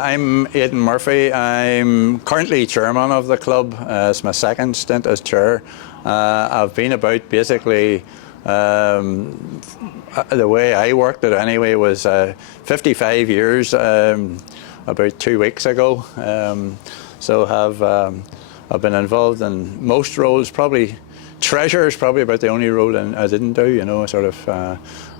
I'm Aidan Murphy. I'm currently chairman of the club. It's my second stint as chair. I've been about basically, the way I worked it anyway was 55 years about 2 weeks ago. I've been involved in most roles. Probably treasurer is probably about the only role I didn't do. You know,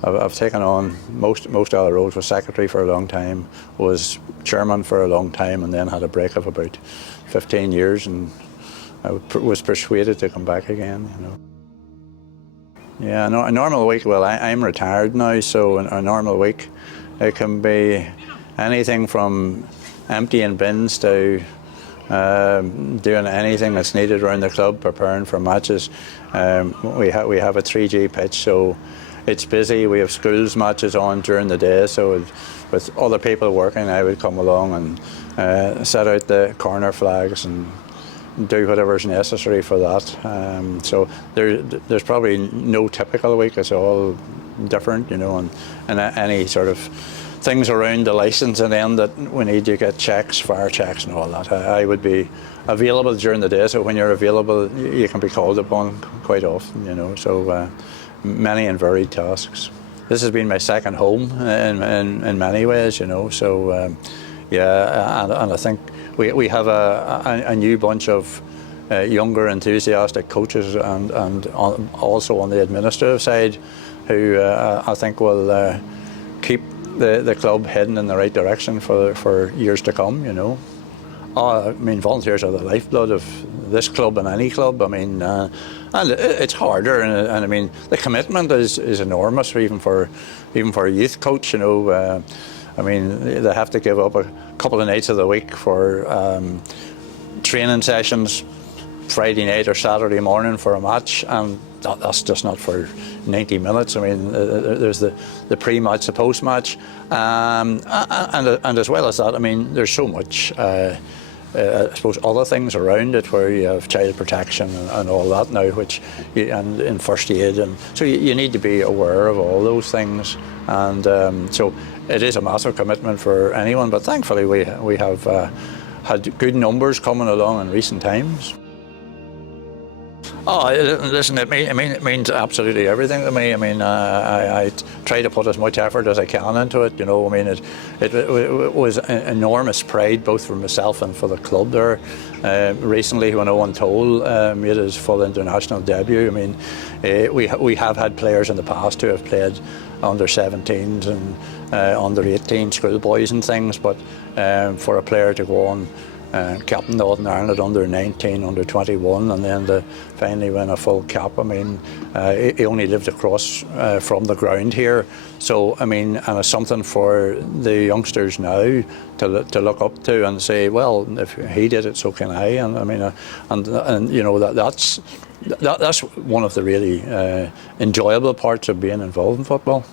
I've taken on most other roles. Was secretary for a long time, was chairman for a long time, and then had a break of about 15 years, and I was persuaded to come back again. You know. Yeah, no, a normal week. Well, I'm retired now, so a normal week, it can be anything from emptying bins to doing anything that's needed around the club, preparing for matches. We have a 3G pitch, so it's busy. We have schools matches on during the day, so with other people working, I would come along and set out the corner flags and do whatever's necessary for that. So there's probably no typical week. It's all different, you know, and any sort of things around the licence and then that we need to get checks, fire checks and all that. I would be available during the day, so when you're available you can be called upon quite often, you know, so many and varied tasks. This has been my second home in many ways, you know, so yeah, and I think we have a new bunch of younger enthusiastic coaches and also on the administrative side who I think will keep the club heading in the right direction for years to come, you know. I mean, volunteers are the lifeblood of this club and any club. I mean, and it's harder, and I mean, the commitment is enormous, even for a youth coach, you know. I mean, they have to give up a couple of nights of the week for training sessions, Friday night or Saturday morning for a match, and that's just not for 90 minutes. I mean, there's the pre-match, the post-match, and as well as that, I mean, there's so much, I suppose, other things around it where you have child protection and all that now, and in first aid, and so you need to be aware of all those things, and so it is a massive commitment for anyone. But thankfully, we have had good numbers coming along in recent times. Oh, listen, it means absolutely everything to me. I mean, I try to put as much effort as I can into it, you know. I mean, it was an enormous pride both for myself and for the club there. Recently, when Owen Toll made his full international debut, I mean, we have had players in the past who have played under 17s and under 18 schoolboys and things, but for a player to go on captain Northern Ireland under 19, under 21, and then to finally win a full cap. I mean, he only lived across from the ground here, so I mean, and it's something for the youngsters now to look up to and say, well, if he did it, so can I. And I mean, and you know, that's one of the really enjoyable parts of being involved in football.